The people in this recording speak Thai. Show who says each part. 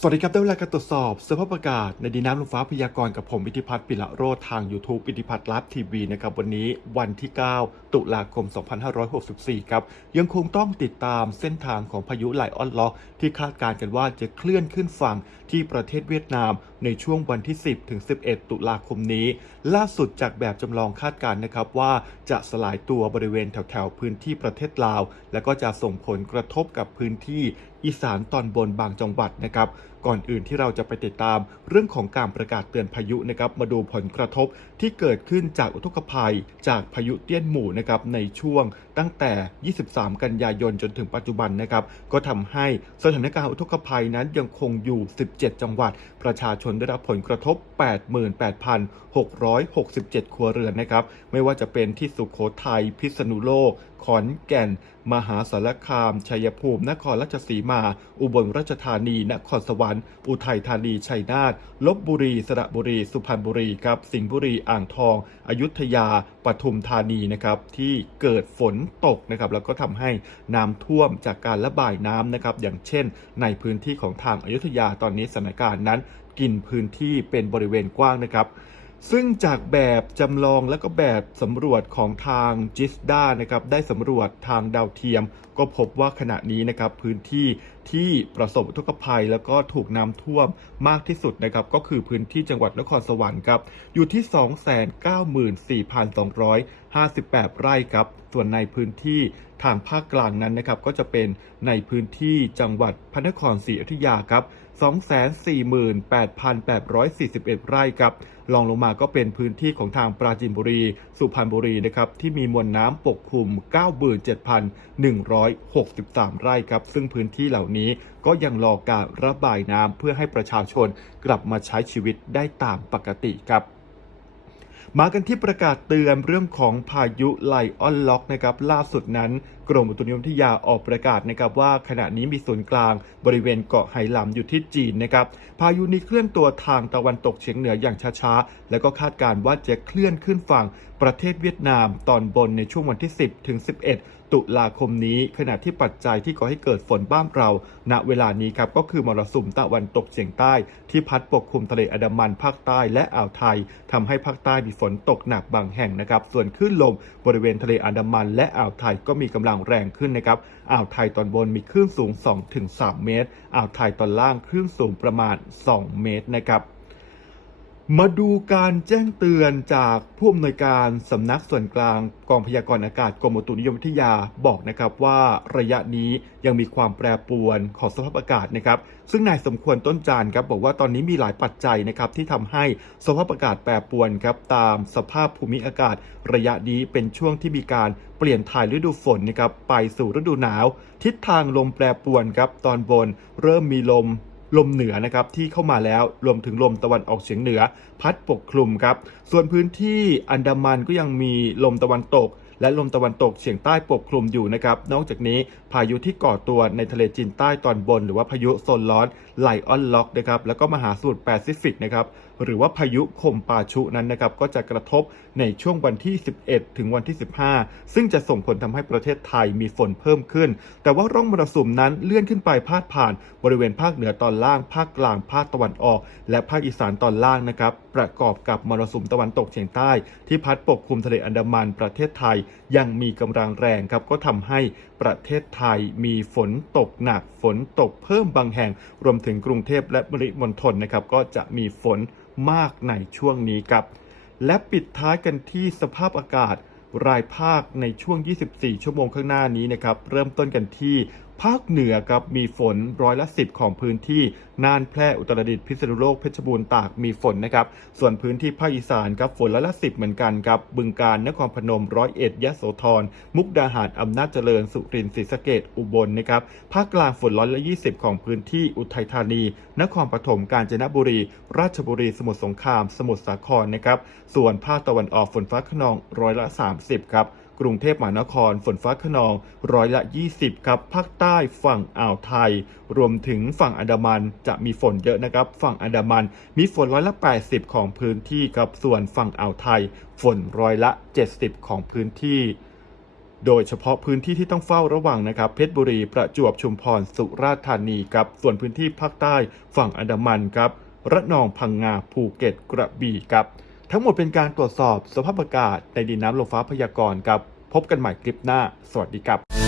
Speaker 1: สวัสดีครับได้เวลาการตรวจสอบสภาพอากาศ ในดินน้ำลมฟ้าพยากรณ์กับผมอิทธิพัฒน์ปิละโรธทาง YouTube อิทธิพัฒน์ลฟ์ทีวีนะครับวันนี้วันที่ 9 ตุลาคม 2564 ครับ ยังคงต้องติดตามเส้นทางของพายุไลออนล็อก ที่คาดการณ์กันว่าจะเคลื่อนขึ้นฝั่งที่ประเทศเวียดนามในช่วงวันที่ 10 ถึง 11 ตุลาคมนี้ ล่าสุดจากแบบจำลองคาดการณ์นะครับว่าจะสลายตัวบริเวณแถวๆพื้นที่ประเทศลาว และก็จะส่งผลกระทบกับพื้นที่ อีสานตอนบนบางจังหวัดนะครับ ก่อนอื่นที่เราจะไปติดตามเรื่องของการประกาศเตือนพายุนะครับมาดูผลกระทบที่เกิดขึ้นจากอุทกภัย จากพายุเตี้ยนหมู่นะครับในช่วงตั้งแต่ 23 กันยายนจนถึงปัจจุบันนะครับก็ทำให้สถานการณ์อุทกภัยนั้นยังคงอยู่ 17 จังหวัด ประชาชนได้รับผลกระทบ 88,667 ครัวเรือนนะครับไม่ว่าจะเป็นที่สุขโขทัยพิษณุโลก ขอนแก่น มหาสารคาม ชัยภูมิ นครราชสีมา อุบลราชธานี นครสวรรค์อุทัยธานี ชัยนาท ลบบุรี สระบุรี สุพรรณบุรีครับ สิงห์บุรี อ่างทอง อยุธยา ปทุมธานีนะครับที่เกิดฝนตกนะครับแล้วก็ทำให้น้ำท่วมจากการระบายน้ำนะครับอย่างเช่น ในพื้นที่ของทางอยุธยาตอนนี้สถานการณ์นั้น กินพื้นที่เป็นบริเวณกว้างนะครับซึ่งจากแบบจำลองและก็แบบสำรวจของทางจิสดานะครับได้สำรวจทางดาวเทียม ก็พบว่าขณะนี้นะครับพื้นที่ ที่ประสบอุทกภัย แล้วก็ถูกน้ำท่วมมากที่สุดนะครับก็คือพื้นที่จังหวัดนครสวรรค์ครับอยู่ที่ 294,258 ไร่ครับส่วนในพื้นที่ทางภาคกลางนั้นนะครับก็จะเป็นในพื้นที่จังหวัดพระนครศรีอยุธยาครับ248,841 ไร่ครับรองลงมาก็เป็นพื้นที่ของทางปราจีนบุรี สุพรรณบุรีนะครับที่มีมวลน้ำปกคลุม 97,163 ไร่ครับซึ่งพื้นที่เหล่านี้ก็ยังรอการระบายน้ำเพื่อให้ประชาชนกลับมาใช้ชีวิตได้ตามปกติครับมากันที่ประกาศเตือนเรื่องของพายุไลออนล็อกนะครับล่าสุดนั้น กรมอุตุนิยมวิทยาออกประกาศนะครับว่าขณะนี้มีศูนย์กลางบริเวณเกาะไหหลำอยู่ที่จีนนะครับพายุนี้เคลื่อนตัวทางตะวันตกเฉียงเหนืออย่างช้าๆ และก็คาดการณ์ว่าจะเคลื่อนขึ้นฝั่งประเทศเวียดนามตอนบนในช่วงวันที่ 10 ถึง 11 ตุลาคมนี้ ขณะที่ปัจจัยที่ก่อให้เกิดฝนบ้านเรา ณเวลานี้ครับก็คือมรสุมตะวันตกเฉียงใต้ ที่พัดปกคลุมทะเลอันดามันภาคใต้และอ่าวไทยทำให้ภาคใต้มีฝนตกหนักบางแห่งนะครับส่วนคลื่นลมบริเวณทะเลอันดามันและอ่าวไทยก็มีกำลังแรงขึ้นนะครับ อ่าวไทยตอนบนมีคลื่นสูง 2-3 เมตร อ่าวไทยตอนล่างคลื่นสูงประมาณ 2 เมตรนะครับ มาดูการแจ้งเตือนจากผู้อำนวยการสำนักส่วนกลางกองพยากรณ์อากาศกรมอุตุนิยมวิทยาบอกนะครับว่าระยะนี้ยังมีความแปรปรวนของสภาพอากาศนะครับซึ่งนายสมควรต้นจานครับบอกว่าตอนนี้มีหลายปัจจัยนะครับที่ทำให้สภาพอากาศแปรปรวนครับตามสภาพภูมิอากาศ ระยะนี้เป็นช่วงที่มีการเปลี่ยนถ่ายฤดูฝนนะครับไปสู่ฤดูหนาว ทิศทางลมแปรปรวนครับตอนบนเริ่มมีลม ลมเหนือนะครับที่เข้ามาแล้วรวมถึงลมตะวันออกเฉียงเหนือ พัดปกคลุมครับส่วนพื้นที่อันดามันก็ยังมีลมตะวันตก และลมตะวันตกเฉียงใต้ปกคลุมอยู่นะครับนอกจากนี้พายุที่ก่อตัวในทะเลจีนใต้ตอนบน หรือว่าพายุโซนร้อนไลออนล็อกนะครับแล้วก็มหาสมุทรแปซิฟิกนะครับหรือว่าพายุคมปาชุนั้นนะครับก็จะกระทบในช่วงวันที่ 11 ถึงวันที่ 15 ซึ่งจะส่งผลทำให้ประเทศไทยมีฝนเพิ่มขึ้น แต่ว่าร่องมรสุมนั้นเลื่อนขึ้นไปพาดผ่าน บริเวณภาคเหนือตอนล่าง ภาคกลาง ภาคตะวันออก และภาคอีสานตอนล่างนะครับ ประกอบกับมรสุมตะวันตกเฉียงใต้ ที่พัดปกคลุมทะเลอันดามันประเทศไทย ยังมีกำลังแรงครับก็ทำให้ประเทศไทยมีฝนตกหนักฝนตกเพิ่มบางแห่ง รวมถึงกรุงเทพและปริมณฑลนะครับก็จะมีฝน มากในช่วงนี้ครับ และปิดท้ายกันที่สภาพอากาศรายภาคในช่วง 24 ชั่วโมงข้างหน้านี้นะครับ เริ่มต้นกันที่ ภาคเหนือครับมีฝนร้อยละ 10 ของพื้นที่น่านแพร่อุตรดิตถ์พิษณุโลกเพชรบูรณ์ตากมีฝนนะครับส่วนพื้นที่ภาคอีสานครับฝนร้อยละ 10 เหมือนกันครับบึงกาฬนครพนมร้อยเอ็ดยะโสธรมุกดาหารอำนาจเจริญสุรินทร์ศรีสะเกดอุบลนะครับภาคกลางฝนร้อยละ 20 ของพื้นที่อุทัยธานี นครปฐมกาญจนบุรี ราชบุรีสมุทรสงคราม สมุทรสาครนะครับส่วนภาคตะวันออกฝนฟ้าขนองร้อยละ 30 ครับ กรุงเทพมหานครฝนฟ้าขนองร้อยละ 20 ครับ ภาคใต้ฝั่งอ่าวไทย รวมถึงฝั่งอันดามันจะมีฝนเยอะนะครับ ฝั่งอันดามันมีฝนร้อยละ 80 ของพื้นที่ครับ ส่วนฝั่งอ่าวไทย ฝนร้อยละ 70 ของพื้นที่โดยเฉพาะพื้นที่ที่ต้องเฝ้าระวังนะครับ เพชรบุรีประจวบชุมพรสุราษฎร์ธานีครับ ส่วนพื้นที่ภาคใต้ฝั่งอันดามันครับ ระนองพังงาภูเก็ตกระบี่ครับ ทั้งหมดเป็นการตรวจสอบสภาพอากาศในดินน้ำลมฟ้าพยากรณ์ครับ พบกันใหม่คลิปหน้า สวัสดีครับ